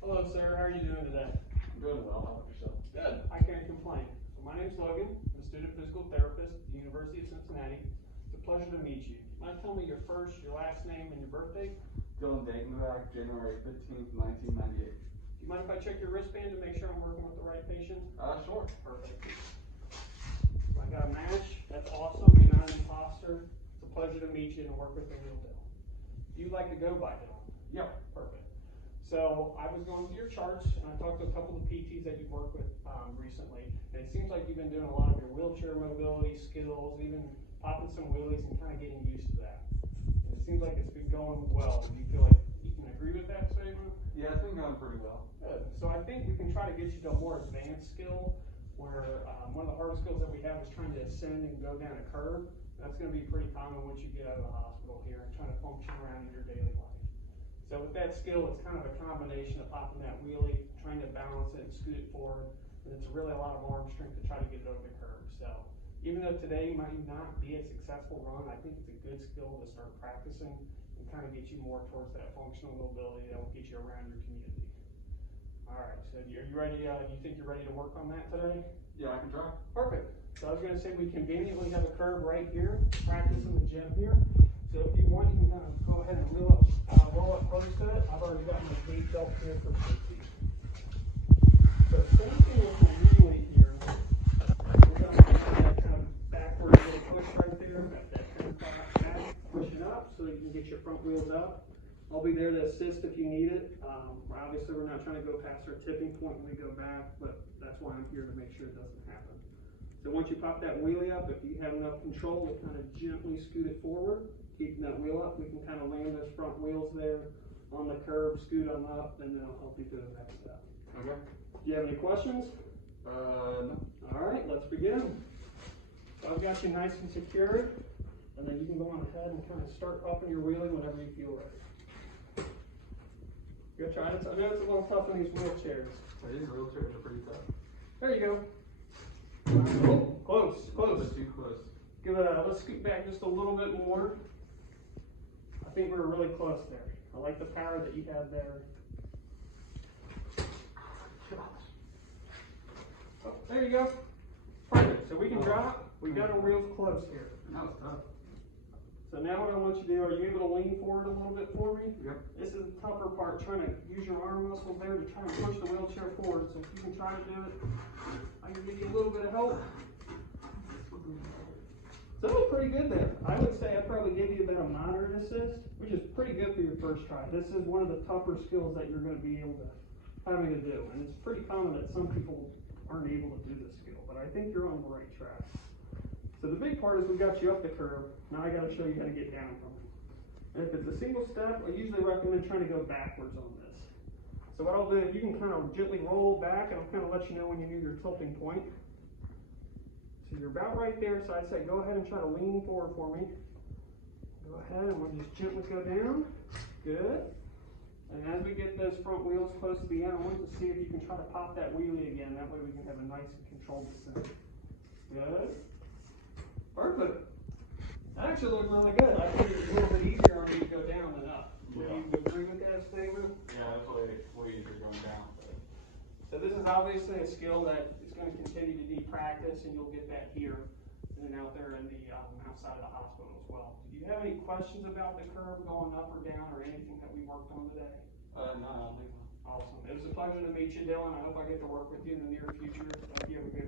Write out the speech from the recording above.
Hello, sir. How are you doing today? I'm doing well. How about yourself? Good. I can't complain. So my name's Logan. I'm a student physical therapist at the University of Cincinnati. It's a pleasure to meet you. Mind tell me your first, your last name, and your birthday? Dylan Dagenbach, January 15th, 1998. Do you mind if I check your wristband to make sure I'm working with the right patient? Sure. Perfect. So I got a match. That's awesome. You're not an imposter. It's a pleasure to meet you and work with the real Dylan. Do you like to go by Dylan? Yep. Perfect. So I was going through your charts and I talked to a couple of PTs that you've worked with recently. And it seems like you've been doing a lot of your wheelchair mobility skills, even popping some wheelies and kind of getting used to that. And it seems like it's been going well. Do you feel like you can agree with that statement? Yeah, it's been going pretty well. Good. So I think we can try to get you to a more advanced skill where one of the hardest skills that we have is trying to ascend and go down a curve. That's going to be pretty common once you get out of the hospital here and trying to function around in your daily life. So with that skill, it's kind of a combination of popping that wheelie, trying to balance it and scoot it forward, and it's really a lot of arm strength to try to get it over the curve. So even though today might not be a successful run, I think it's a good skill to start practicing and kind of get you more towards that functional mobility that will get you around your community. All right, so are you ready? You think you're ready to work on that today? Yeah, I can try. Perfect. So I was going to say we conveniently have a curve right here, practice in the gym here. So if you want, you can kind of go ahead and roll up close to it. I've already got my gate belt here for safety. So same thing with the wheelie here. We're going to make that kind of backward little push right there. That kind of back, pushing up so you can get your front wheels up. I'll be there to assist if you need it. Obviously, we're not trying to go past our tipping point when we go back, but that's why I'm here to make sure it doesn't happen. So once you pop that wheelie up, if you have enough control to kind of gently scoot it forward, keeping that wheel up, we can kind of land those front wheels there on the curb, scoot them up, and then I'll help you through the next step. Okay. Do you have any questions? No. All right, let's begin. So I've got you nice and secured, and then you can go on ahead and kind of start upping your wheelie whenever you feel ready. Good try. I know it's a little tough in these wheelchairs. These wheelchairs are pretty tough. There you go. Oh, close. Too close. Give it let's scoot back just a little bit more. I think we were really close there. I like the power that you had there. Oh, there you go. Perfect. So we can drop. We got our wheels close here. That was tough. So now what I want you to do, are you able to lean forward a little bit for me? Yep. This is the tougher part, trying to use your arm muscles there to try and push the wheelchair forward. So if you can try to do it, I can give you a little bit of help. So that was pretty good there. I would say I'd probably give you about a moderate assist, which is pretty good for your first try. This is one of the tougher skills that you're going to be able to having to do. And it's pretty common that some people aren't able to do this skill, but I think you're on the right track. So the big part is we got you up the curve. Now I got to show you how to get down from it. And if it's a single step, I usually recommend trying to go backwards on this. So what I'll do, you can kind of gently roll back, and I'll kind of let you know when you're near your tilting point. So you're about right there, so I'd say go ahead and try to lean forward for me. Go ahead, and we'll just gently go down. Good. And as we get those front wheels close to the end, I want you to see if you can try to pop that wheelie again. That way we can have a nice and controlled descent. Good. Perfect. That actually looked really good. I think it's a little bit easier on you to go down than up. Yeah. Would you agree with that statement? Yeah, that's way easier going down. So this is obviously a skill that is going to continue to need practice, and you'll get that here and then out there in the outside of the hospital as well. Do you have any questions about the curve going up or down or anything that we worked on today? No, I don't think so. Awesome. It was a pleasure to meet you, Dylan. I hope I get to work with you in the near future. Thank you. Have a good